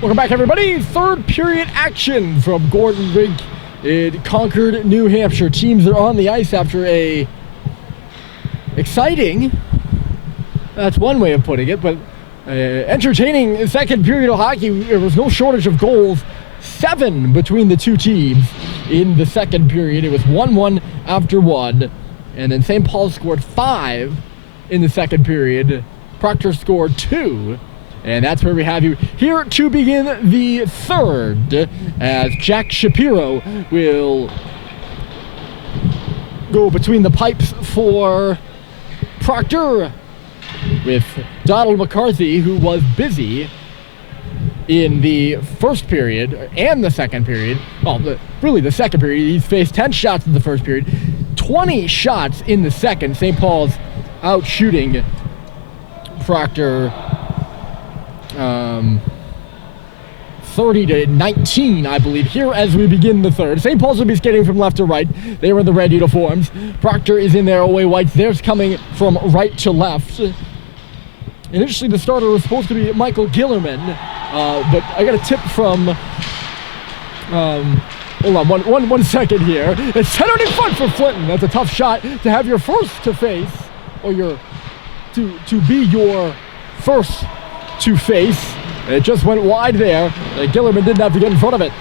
Welcome back, everybody. Third period action from Gordon Rink in Concord, New Hampshire. Teams are on the ice after a exciting, that's one way of putting it, but entertaining second period of hockey. There was no shortage of goals. 7 between the two teams in the second period. It was 1-1 after 1. And then St. Paul scored 5 in the second period. Proctor scored 2. And that's where we have you here to begin the third, as Jack Shapiro will go between the pipes for Proctor, with Donald McCarthy, who was busy in the first period and the second period. Well, really the second period. He's faced 10 shots in the first period, 20 shots in the second. St. Paul's out shooting Proctor 30-19, I believe, here as we begin the third. St. Paul's will be skating from left to right. They were in the red uniforms. Proctor is in their away whites. Theirs coming from right to left. Initially, the starter was supposed to be Michael Gillerman, but I got a tip from, hold on, one second here. It's centered in front for Flinton. That's a tough shot to have your first to face, or to be your first to face. It just went wide there. Gillerman didn't have to get in front of it.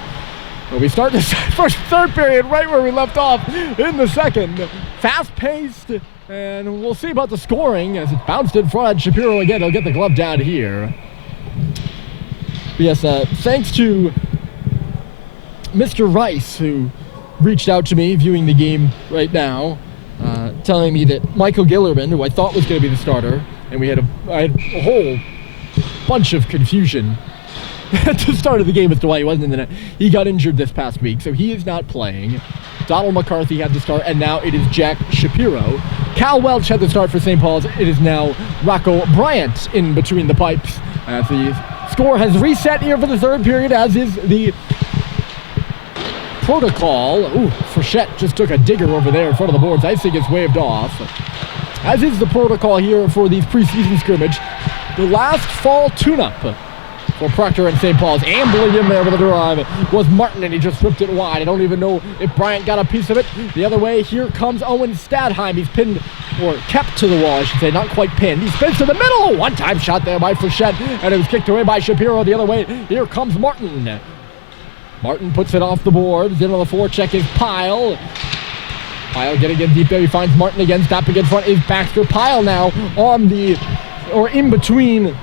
But we start this third period right where we left off in the second. Fast-paced, and we'll see about the scoring as it's bounced in front. Shapiro again, he'll get the glove down here. But yes, thanks to Mr. Rice, who reached out to me viewing the game right now, telling me that Michael Gillerman, who I thought was going to be the starter, and I had a whole bunch of confusion at the start of the game as to why he wasn't in the net. He got injured this past week, so he is not playing. Donald McCarthy had the start, and now it is Jack Shapiro. Cal Welch had the start for St. Paul's. It is now Rocco Bryant in between the pipes. The score has reset here for the third period, as is the protocol. Ooh, Frechette just took a digger over there in front of the boards. Icing is waved off. As is the protocol here for these preseason scrimmage. The last fall tune-up for Proctor and St. Paul's. Ambling in there with a drive was Martin, and he just ripped it wide. I don't even know if Bryant got a piece of it. The other way, here comes Owen Stadheim. He's pinned, or kept to the wall, I should say, not quite pinned. He spins to the middle. One-time shot there by Frechette, and it was kicked away by Shapiro. The other way, here comes Martin. Martin puts it off the boards. In on the forecheck is Pyle. Pyle getting in deep there. He finds Martin again. Stopping in front is Baxter. Pyle now on the, or in between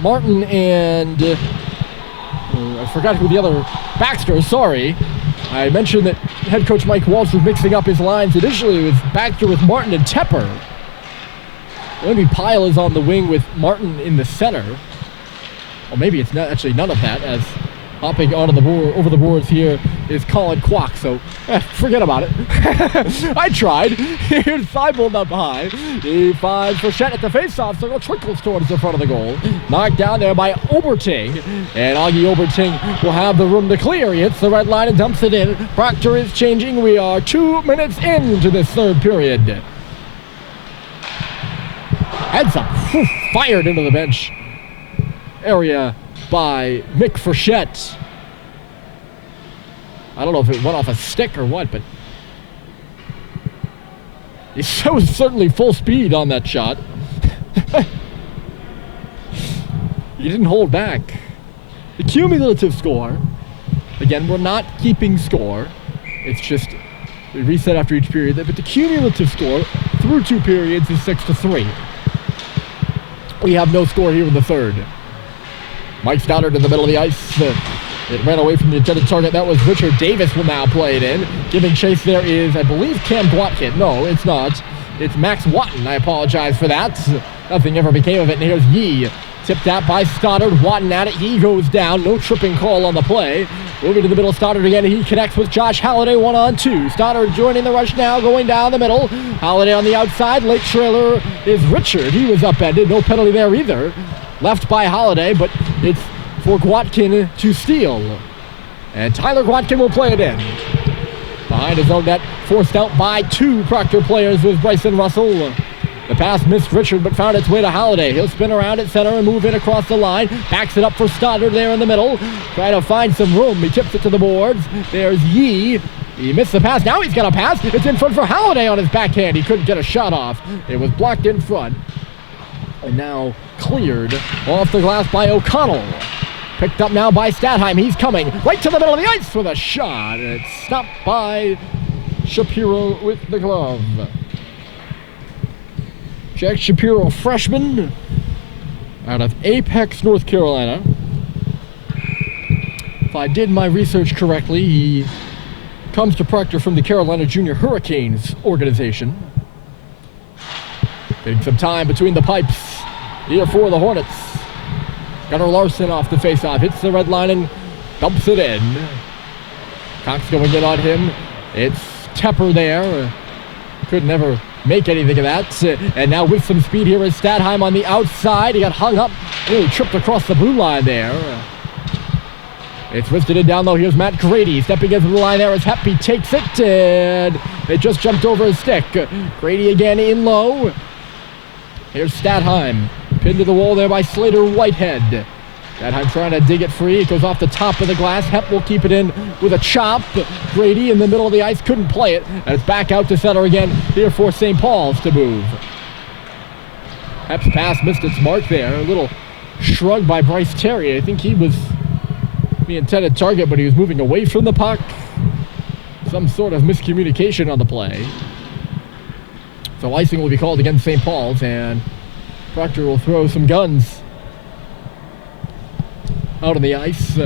Martin and I forgot who the other, Baxter, sorry. I mentioned that head coach Mike Walsh was mixing up his lines. Initially it was Baxter with Martin and Tepper. Maybe Pyle is on the wing with Martin in the center. Or maybe it's not, actually none of that, as hopping onto the board, over the boards here is Colin Kwok, so forget about it. I tried. Here's Seibold up high. He finds Frechette at the face-off circle, trickles towards the front of the goal. Knocked down there by Oberting, and Augie Oberting will have the room to clear. He hits the red line and dumps it in. Proctor is changing. We are 2 minutes into this third period. Heads up, fired into the bench area by Mick Frechette. I don't know if it went off a stick or what, but he was certainly full speed on that shot. He didn't hold back. The cumulative score, again, we're not keeping score. It's just we reset after each period. But the cumulative score through 2 periods is 6-3. We have no score here in the third. Mike Stoddard in the middle of the ice. It ran away from the intended target. That was Richard Davis will now play it in. Giving chase there is, I believe, Cam Gwatkin. No, it's not. It's Max Watton. I apologize for that. Nothing ever became of it. And here's Yee. Tipped out by Stoddard. Watton at it. He goes down. No tripping call on the play. Moving to the middle, Stoddard again. He connects with Josh Halliday 1-on-2. Stoddard joining the rush now, going down the middle. Halliday on the outside. Late trailer is Richard. He was upended. No penalty there either. Left by Halliday, but it's for Gwatkin to steal. And Tyler Gwatkin will play it in. Behind his own net, forced out by 2 Proctor players with Bryson Russell. The pass missed Richard, but found its way to Holiday. He'll spin around at center and move in across the line. Backs it up for Stoddard there in the middle. Trying to find some room. He tips it to the boards. There's Yee. He missed the pass. Now he's got a pass. It's in front for Holiday on his backhand. He couldn't get a shot off. It was blocked in front. And now cleared off the glass by O'Connell. Picked up now by Stathheim. He's coming right to the middle of the ice with a shot. And it's stopped by Shapiro with the glove. Jack Shapiro, freshman out of Apex, North Carolina. If I did my research correctly, he comes to Proctor from the Carolina Junior Hurricanes organization. Getting some time between the pipes here for the Hornets. Gunnar Larson off the faceoff, hits the red line and dumps it in. Cox going in on him. It's Tepper there. Could never make anything of that. And now with some speed here is Stathheim on the outside. He got hung up, really tripped across the blue line there. It's twisted in down low. Here's Matt Grady stepping into the line there as Heppy takes it, and it just jumped over his stick. Grady again in low. Here's Stathheim, pinned to the wall there by Slater Whitehead. Stathheim trying to dig it free. It goes off the top of the glass. Hepp will keep it in with a chop. Grady in the middle of the ice couldn't play it, and it's back out to center again here for St. Paul's to move. Hepp's pass missed its mark there. A little shrug by Bryce Terry. I think he was the intended target, but he was moving away from the puck. Some sort of miscommunication on the play. So icing will be called against St. Paul's, and Proctor will throw some guns out on the ice.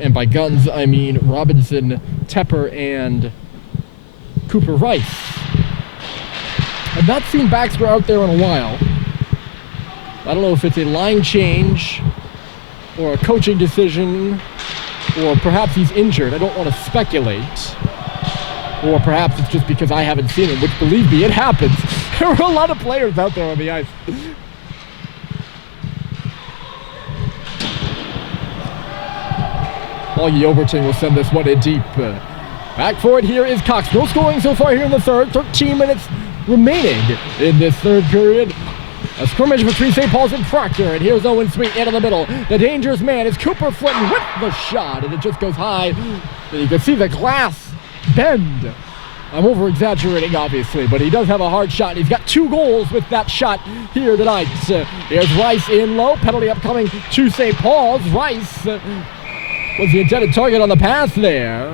And by guns, I mean Robinson, Tepper, and Cooper Rice. I've not seen Baxter out there in a while. I don't know if it's a line change or a coaching decision, or perhaps he's injured. I don't want to speculate. Or perhaps it's just because I haven't seen him, which, believe me, it happens. There were a lot of players out there on the ice. Augie Overton will send this one in deep. Back for it here is Cox. No scoring so far here in the third. 13 minutes remaining in this third period. A scrimmage between St. Paul's and Proctor, and here's Owen Sweet into the middle. The dangerous man is Cooper Flinton with the shot, and it just goes high. And you can see the glass bend. I'm over-exaggerating, obviously, but he does have a hard shot, and he's got 2 goals with that shot here tonight. Here's Rice in low, penalty upcoming to St. Paul's. Rice was the intended target on the pass there.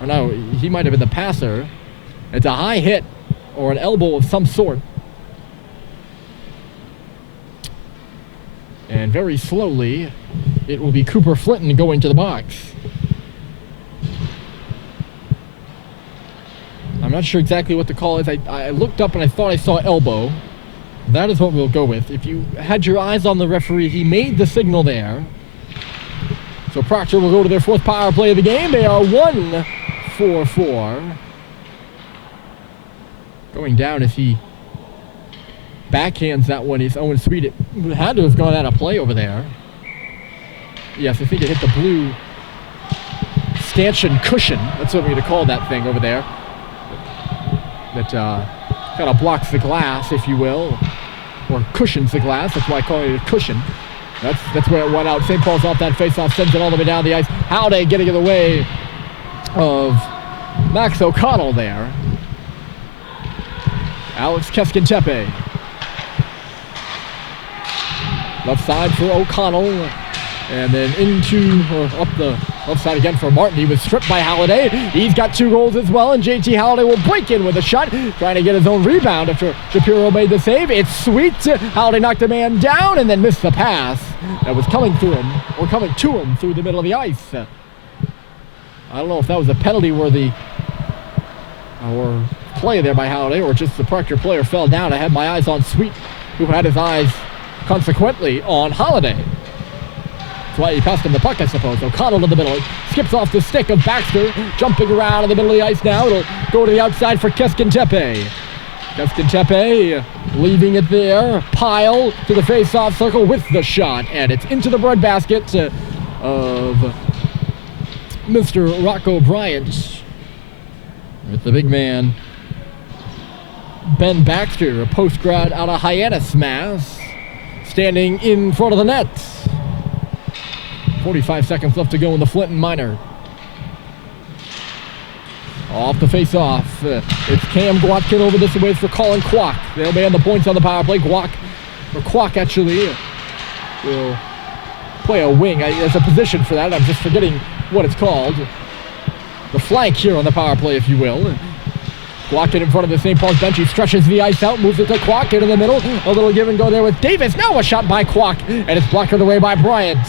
Or no, he might have been the passer. It's a high hit, or an elbow of some sort. And very slowly, it will be Cooper Flinton going to the box. I'm not sure exactly what the call is. I looked up and I thought I saw elbow. That is what we'll go with. If you had your eyes on the referee, he made the signal there. So Proctor will go to their 4th power play of the game. They are 1-4-4. Going down as he backhands that one is Owen Sweet. It had to have gone out of play over there. Yes, I think it hit the blue stanchion cushion. That's what we're going to call that thing over there. That kind of blocks the glass, if you will, or cushions the glass. That's why I call it a cushion. That's where it went out. St. Paul's off that faceoff, sends it all the way down the ice. Howday getting in the way of Max O'Connell there. Alex Keskin-Tepe. Left side for O'Connell, and then into, or up the left side again for Martin. He was stripped by Holiday. He's got 2 goals as well, and JT Holiday will break in with a shot, trying to get his own rebound after Shapiro made the save. It's Sweet. Holiday knocked a man down and then missed the pass that was coming through him, or coming to him through the middle of the ice. I don't know if that was a penalty-worthy or play there by Holiday, or just the Proctor player fell down. I had my eyes on Sweet, who had his eyes consequently on Holiday. That's why he passed him the puck, I suppose. O'Connell in the middle. Skips off the stick of Baxter. Jumping around in the middle of the ice now. It'll go to the outside for Keskin-Tepe. Keskin-Tepe leaving it there. Pile to the face-off circle with the shot. And it's into the breadbasket of Mr. Rocco Bryant with the big man Ben Baxter, a post-grad out of Hyannis, Mass, standing in front of the net. 45 seconds left to go in the Flinton Minor. Off the face-off. It's Cam Gwatkin over this way for Colin Kwok. They'll man the points on the power play. Kwok actually will play a wing. There's a position for that. I'm just forgetting what it's called. The flank here on the power play, if you will. Kwok in front of the St. Paul's bench. He stretches the ice out, moves it to Kwok in the middle. A little give and go there with Davis. Now a shot by Kwok, and it's blocked away by Bryant.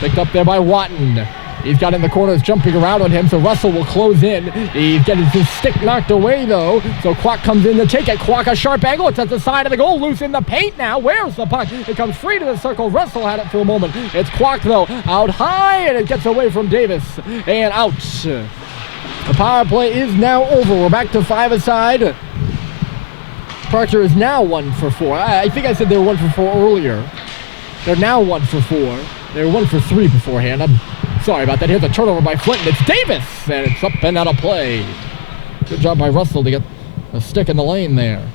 Picked up there by Watton. He's got in the corners jumping around on him, so Russell will close in. He's getting his stick knocked away, though. So Kwok comes in to take it. Kwok, a sharp angle. It's at the side of the goal. Loose in the paint now. Where's the puck? It comes free to the circle. Russell had it for a moment. It's Kwok, though, out high, and it gets away from Davis. And out. The power play is now over. We're back to 5-a-side. Proctor is now 1 for 4. I think I said they were 1 for 4 earlier. They're now 1 for 4. They were 1 for 3 beforehand. I'm sorry about that. Here's a turnover by Flinton. It's Davis, and it's up and out of play. Good job by Russell to get a stick in the lane there.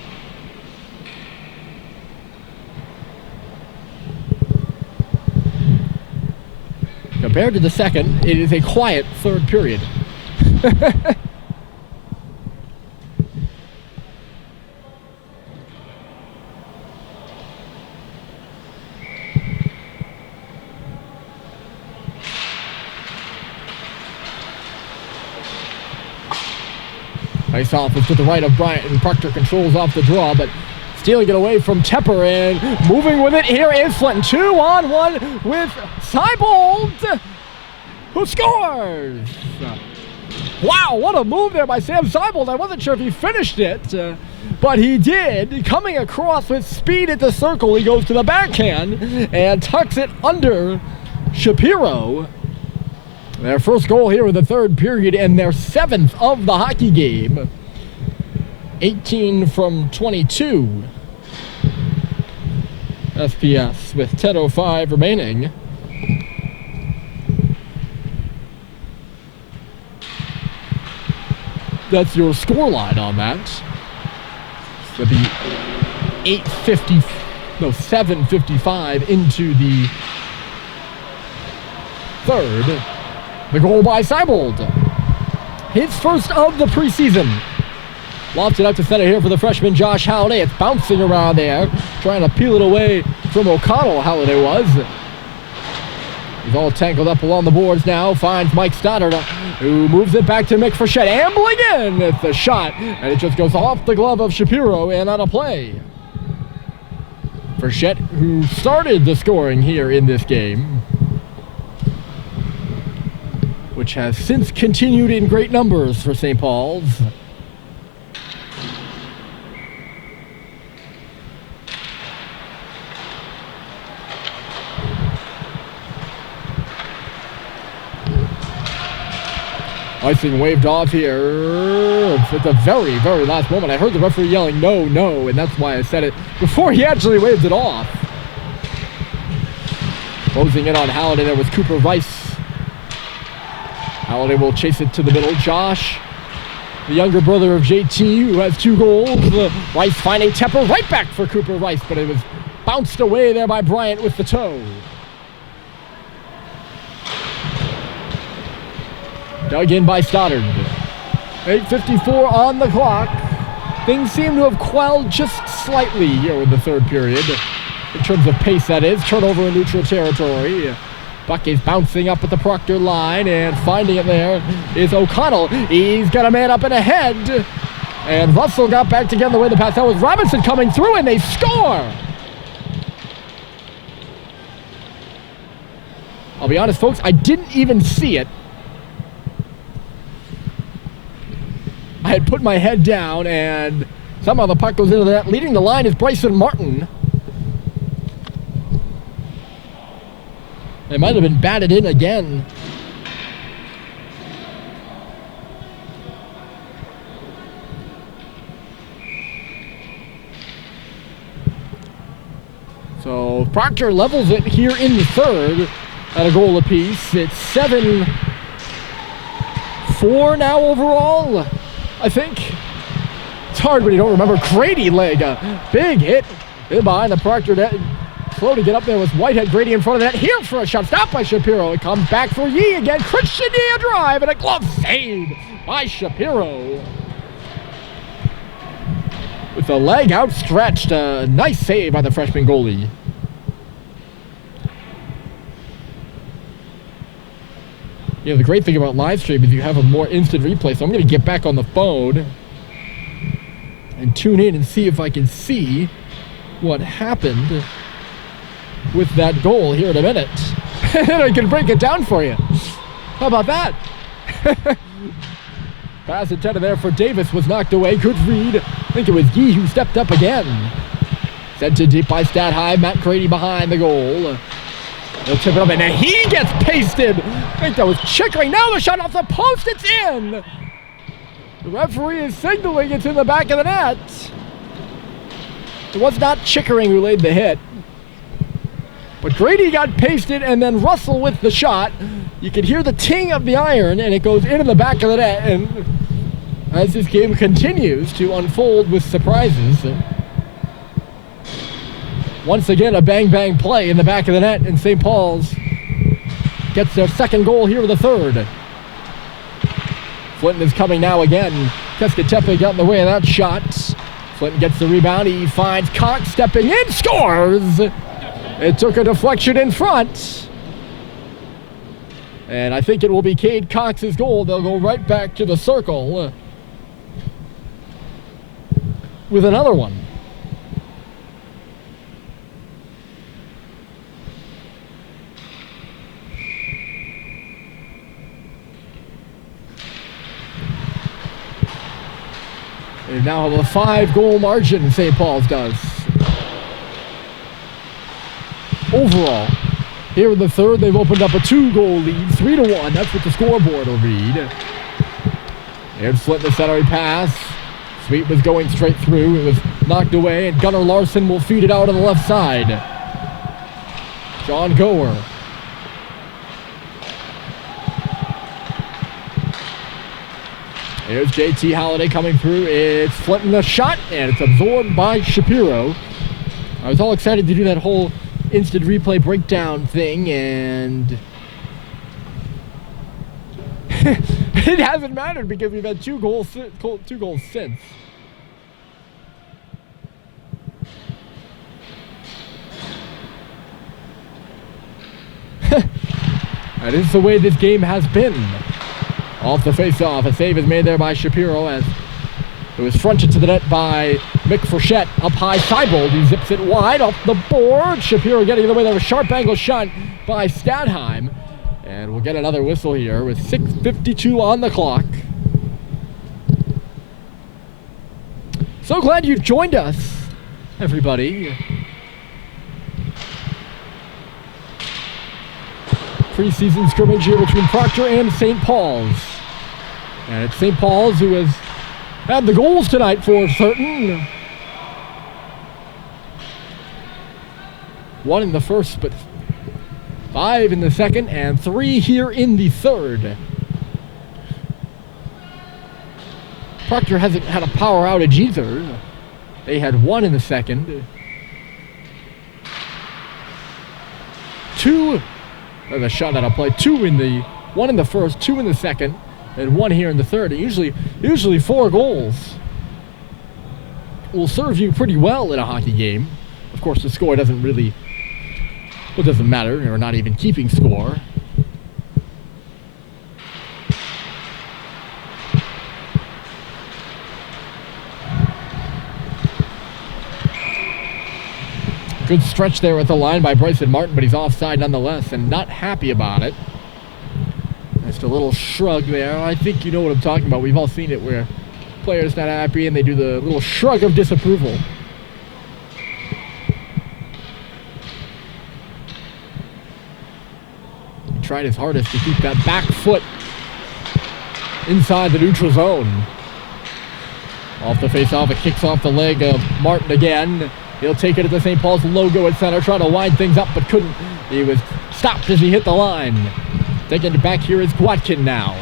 Compared to the second, it is a quiet third period. Face off is to the right of Bryant, and Proctor controls off the draw, but stealing it away from Tepper, and moving with it here is Flinton. 2-on-1 with Seibold, who scores! Wow, what a move there by Sam Seibold. I wasn't sure if he finished it, but he did. Coming across with speed at the circle, he goes to the backhand and tucks it under Shapiro. Their first goal here in the third period and their 7th of the hockey game. 18 from 22. SPS with 10:05 remaining. That's your scoreline on that. With the 7:55 into the third. The goal by Seibold. His first of the preseason. Lofts it out to center here for the freshman Josh Halliday. It's bouncing around there, trying to peel it away from O'Connell, Halliday was. He's all tangled up along the boards now. Finds Mike Stoddard, who moves it back to Mick Frechette. Ambling in. It's a shot, and it just goes off the glove of Shapiro and out of play. Frechette, who started the scoring here in this game, which has since continued in great numbers for St. Paul's. Icing waved off here at the very, very last moment. I heard the referee yelling, no, no, and that's why I said it before he actually waved it off. Closing in on Halliday, there was Cooper Rice. Halliday will chase it to the middle. Josh, the younger brother of JT, who has 2 goals. Rice finding Tepper, right back for Cooper Rice, but it was bounced away there by Bryant with the toe. Dug in by Stoddard. 8:54 on the clock. Things seem to have quelled just slightly here in the third period. In terms of pace, that is. Turnover in neutral territory. Puck is bouncing up at the Proctor line, and finding it there is O'Connell. He's got a man up and ahead. And Russell got back to get in the way of the pass. That was Robinson coming through, and they score! I'll be honest, folks, I didn't even see it. I had put my head down, and somehow the puck goes into that. Leading the line is Bryson Martin. It might have been batted in again. So Proctor levels it here in the third. at a goal apiece. It's 7-4 now overall, I think. It's hard when you don't remember. Grady leg, a big hit in behind the Proctor net. Slow to get up there with Whitehead. Grady in front of that. Here for a shot. Stopped by Shapiro. It comes back for Yee again. Christian Yee a drive and a glove save by Shapiro. With the leg outstretched. A nice save by the freshman goalie. Yeah, the great thing about live stream is you have a more instant replay. So I'm going to get back on the phone and tune in and see if I can see what happened with that goal here in a minute. And I can break it down for you. How about that? Pass intended there for Davis was knocked away. Good read. I think it was Yee who stepped up again. Sent to deep by Stat High. Matt Grady behind the goal. They'll tip it up and then he gets pasted. I think that was Chickering. Now the shot off the post. It's in. The referee is signaling it's in the back of the net. It was not Chickering who laid the hit. But Grady got pasted and then Russell with the shot. You can hear the ting of the iron and it goes into the back of the net. And as this game continues to unfold with surprises, once again a bang-bang play in the back of the net, and St. Paul's gets their second goal here in the third. Flinton is coming now again. Keskatepe got in the way of that shot. Flinton gets the rebound. He finds Cox stepping in, scores! It took a deflection in front. And I think it will be Cade Cox's goal. They'll go right back to the circle with another one. They now have a 5-goal margin, St. Paul's does. Overall, here in the third, they've opened up a 2-goal lead, 3-1. That's what the scoreboard will read. Here's Flinton, the center pass. Sweet was going straight through. It was knocked away, and Gunnar Larson will feed it out on the left side. John Gower. Here's JT Halliday coming through. It's Flinton the shot, and it's absorbed by Shapiro. I was all excited to do that whole instant replay breakdown thing, and it hasn't mattered because we've had two goals since. That is the way this game has been. Off the face-off, a save is made there by Shapiro as it was fronted to the net by Mick Frechette. Up high, Seibold, he zips it wide off the board. Shapiro getting in the way there, a sharp angle shot by Stadheim. And we'll get another whistle here with 6:52 on the clock. So glad you've joined us, everybody. Preseason scrimmage here between Proctor and St. Paul's. And it's St. Paul's who has had the goals tonight for certain. One in the first, but 5 in the second, and 3 here in the third. Proctor hasn't had a power outage either. They had 1 in the second. 2, there's a shot that I'll play. 1 in the first, 2 in the second, and 1 here in the third. And usually 4 goals will serve you pretty well in a hockey game. Of course, the score doesn't really, well, it doesn't matter. You're not even keeping score. Good stretch there at the line by Bryson Martin, but he's offside nonetheless and not happy about it. Just a little shrug there. I think you know what I'm talking about. We've all seen it where players not happy and they do the little shrug of disapproval. He tried his hardest to keep that back foot inside the neutral zone. Off the face-off, it kicks off the leg of Martin again. He'll take it at the St. Paul's logo at center, trying to wind things up, but couldn't. He was stopped as he hit the line. Taking it back here is Gwatkin now.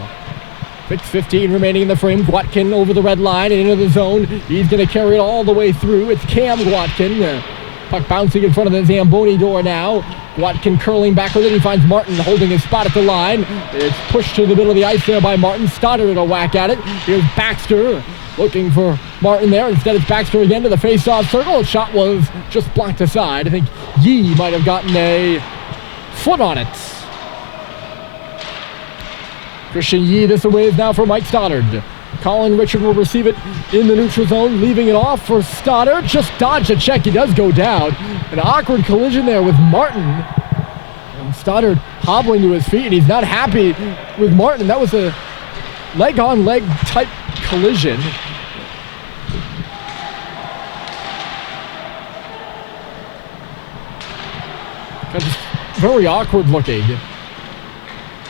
6:15 remaining in the frame. Gwatkin over the red line and into the zone. He's going to carry it all the way through. It's Cam Gwatkin. Puck bouncing in front of the Zamboni door now. Gwatkin curling back with it. He finds Martin holding his spot at the line. It's pushed to the middle of the ice there by Martin. Stoddard at a whack at it. Here's Baxter looking for Martin there. Instead, it's Baxter again to the face-off circle. The shot was just blocked aside. I think Yee might have gotten a foot on it. Christian Yee, this away is now for Mike Stoddard. Colin Richard will receive it in the neutral zone, leaving it off for Stoddard. Just dodged a check. He does go down. An awkward collision there with Martin. And Stoddard hobbling to his feet, and he's not happy with Martin. That was a leg-on-leg type collision. Just very awkward looking.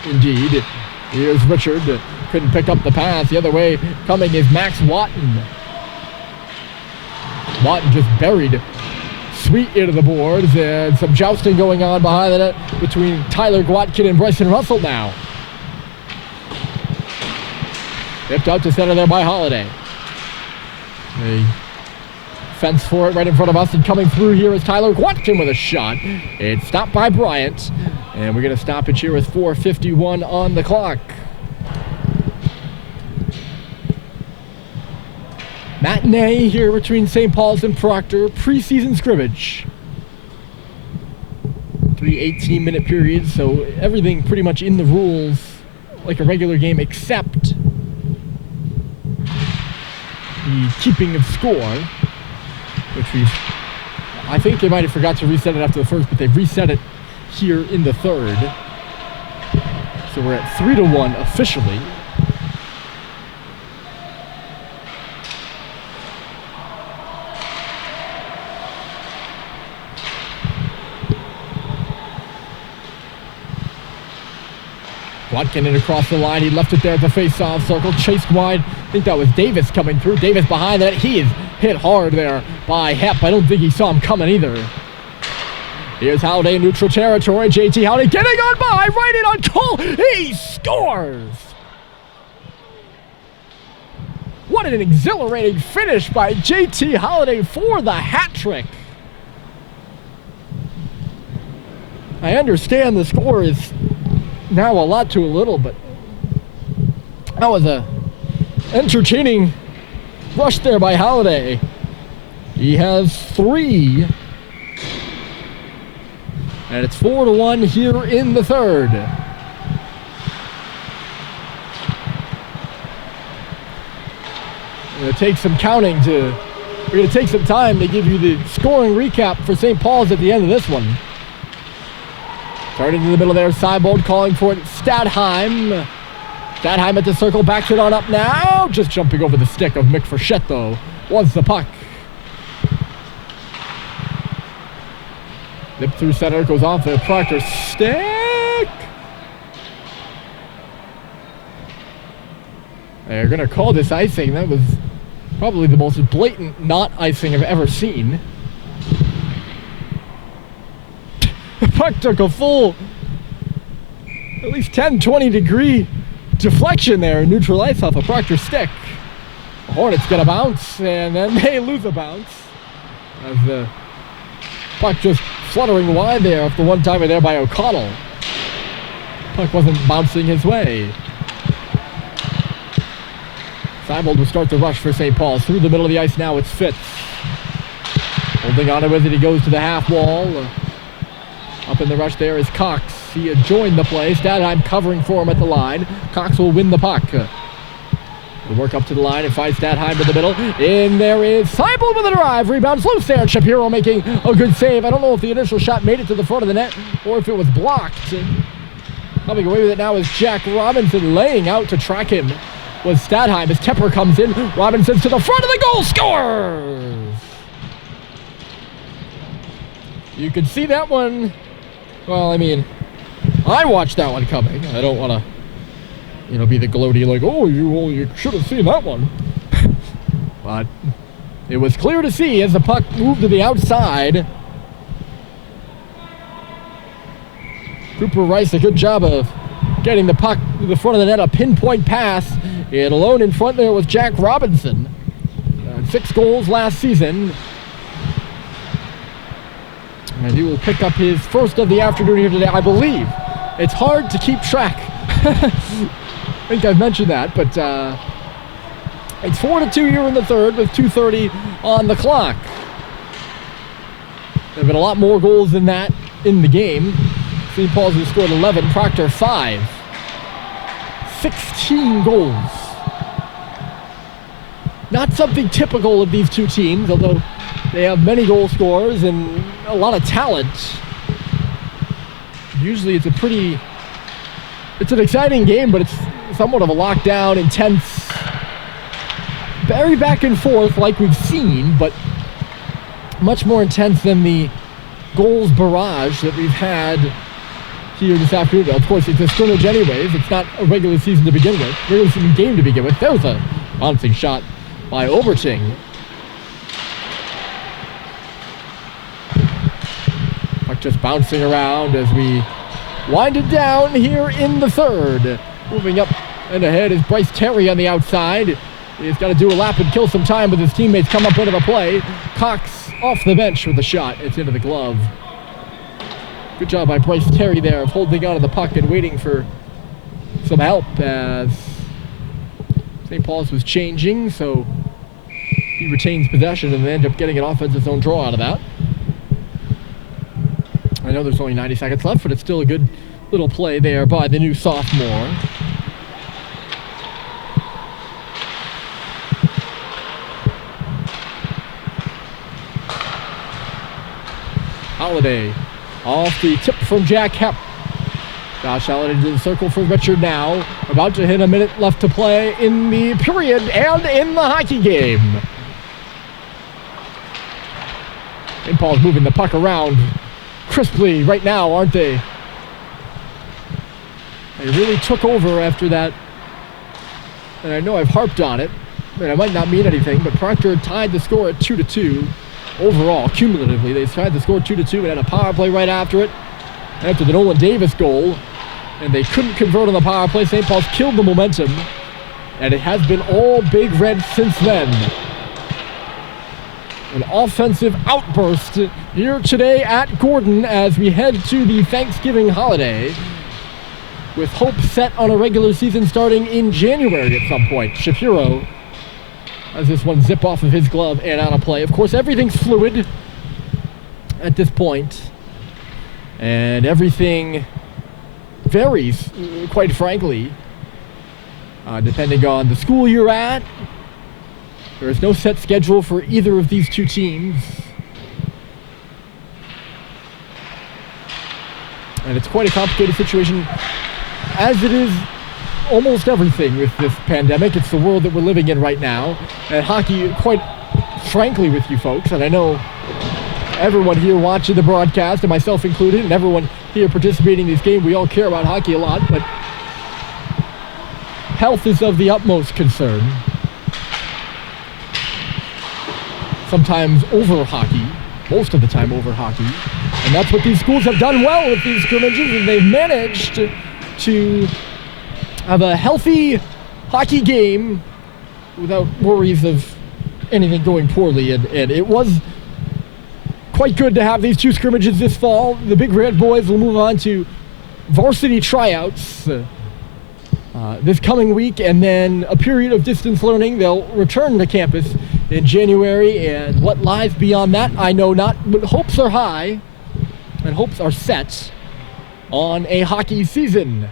Indeed. Here's Richard. Couldn't pick up the pass. The other way coming is Max Watton. Watton just buried Sweet into the boards, and some jousting going on behind the net between Tyler Gwatkin and Bryson Russell now. Tipped out to center there by Holiday. A fence for it right in front of us, and coming through here is Tyler Gwatkin with a shot. It's stopped by Bryant, and we're going to stoppage here with 4:51 on the clock. Matinee here between St. Paul's and Proctor. Preseason scrimmage. 3 18-minute periods, so everything pretty much in the rules like a regular game, except the keeping of score, which I think they might have forgot to reset it after the first, but they've reset it here in the third. So we're at 3-1 officially. Gwatkin in across the line. He left it there at the face-off circle. Chased wide. I think that was Davis coming through. Davis behind that. He is hit hard there by Hepp. I don't think he saw him coming either. Here's Holiday in neutral territory. JT Holiday getting on by. Right in on Cole. He scores. What an exhilarating finish by JT Holiday for the hat trick. I understand the score is now a lot to a little, but that was a entertaining rush there by Holiday. He has 3, and it's 4-1 here in the third. We're going to take some counting we're going to take some time to give you the scoring recap for St. Paul's at the end of this one. Starting in the middle there, Seibold calling for it. Stadheim. Stadheim at the circle, backs it on up now. Just jumping over the stick of Mick Frechette, though, was the puck. Nip through center, goes off the Proctor stick. They're going to call this icing. That was probably the most blatant not icing I've ever seen. The puck took a full, at least 10-20 degree deflection there in neutral ice off a Proctor stick. The Hornets get a bounce, and then they lose a bounce as the puck just fluttering wide there off the one-timer there by O'Connell. Puck wasn't bouncing his way. Seibold will start the rush for St. Paul's. Through the middle of the ice now, it's Fitz. Holding on to with it, he goes to the half wall. Up in the rush there is Cox. He had joined the play. Stadheim covering for him at the line. Cox will win the puck. He'll work up to the line and find Stadheim in the middle. In there is Seibold with a drive. Rebounds loose there. Shapiro making a good save. I don't know if the initial shot made it to the front of the net or if it was blocked. Coming away with it now is Jack Robinson, laying out to track him was Stadheim as Tepper comes in. Robinson to the front of the goal. Scores! You can see that one. Well, I mean, I watched that one coming. I don't want to, be the gloaty like, oh, you should have seen that one. But It was clear to see as the puck moved to the outside. Cooper Rice, a good job of getting the puck to the front of the net, a pinpoint pass. And alone in front there was Jack Robinson. 6 goals last season. And he will pick up his first of the afternoon here today, I believe. It's hard to keep track. I think I've mentioned that, but it's 4-2 here in the third with 2:30 on the clock. There have been a lot more goals than that in the game. St. Paul's has scored 11, Proctor 5. 16 goals. Not something typical of these two teams, although they have many goal scorers and a lot of talent. Usually it's an exciting game, but it's somewhat of a lockdown, intense, very back and forth like we've seen, but much more intense than the goals barrage that we've had here this afternoon. Of course, it's a scrimmage anyways. It's not a regular season to begin with. Regular season game to begin with. There was a bouncing shot by Overting. Puck just bouncing around as we wind it down here in the third. Moving up and ahead is Bryce Terry on the outside. He's got to do a lap and kill some time, but his teammates come up into the play. Cox off the bench with a shot. It's into the glove. Good job by Bryce Terry there of holding on to the puck and waiting for some help as St. Paul's was changing, so he retains possession and they end up getting an offensive zone draw out of that. I know there's only 90 seconds left, but it's still a good little play there by the new sophomore. Holiday off the tip from Jack Hepp. Josh Holiday into the circle for Richard now. About to hit a minute left to play in the period and in the hockey game. St. Paul's moving the puck around crisply right now, aren't they? They really took over after that. And I know I've harped on it, and it might not mean anything, but Proctor tied the score at 2-2. Overall, cumulatively, they tried to score 2-2 and had a power play right after it, after the Nolan Davis goal, and they couldn't convert on the power play. St. Paul's killed the momentum, and it has been all Big Red since then. An offensive outburst here today at Gordon as we head to the Thanksgiving holiday, with hope set on a regular season starting in January at some point. Shapiro as this one zip off of his glove and out of play. Of course, everything's fluid at this point, and everything varies, quite frankly, depending on the school you're at. There is no set schedule for either of these two teams, and it's quite a complicated situation, as it is almost everything with this pandemic. It's the world that we're living in right now. And hockey, quite frankly with you folks, and I know everyone here watching the broadcast, and myself included, and everyone here participating in this game, we all care about hockey a lot, but health is of the utmost concern. Sometimes over hockey, most of the time over hockey. And that's what these schools have done well with these scrimmages, and they've managed to have a healthy hockey game without worries of anything going poorly. And it was quite good to have these two scrimmages this fall. The Big Red Boys will move on to varsity tryouts this coming week, and then a period of distance learning. They'll return to campus in January, and what lies beyond that, I know not, but hopes are high and hopes are set on a hockey season.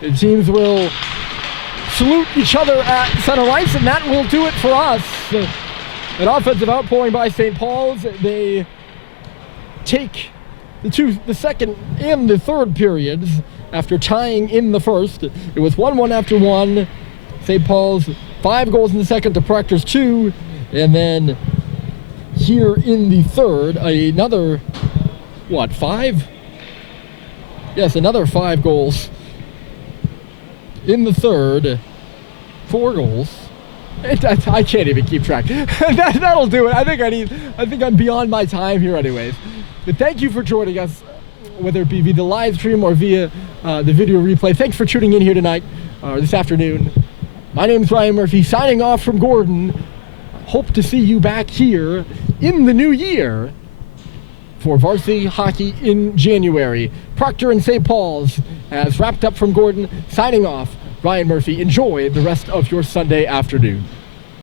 The teams will salute each other at center ice, and that will do it for us. An offensive outpouring by St. Paul's. They take the second and the third periods after tying in the first. It was 1-1 after one. St. Paul's 5 goals in the second to Proctor's 2, and then here in the third, another 5? Yes, another 5 goals in the third. 4 goals I can't even keep track. That'll do it. I think I'm beyond my time here anyways. But thank you for joining us, whether it be via the live stream or via the video replay. Thanks for tuning in here tonight, or this afternoon. My name is Ryan Murphy, signing off from Gordon. Hope to see you back here in the new year for varsity hockey in January. Proctor and St. Paul's has wrapped up from Gordon, signing off. Ryan Murphy, enjoy the rest of your Sunday afternoon.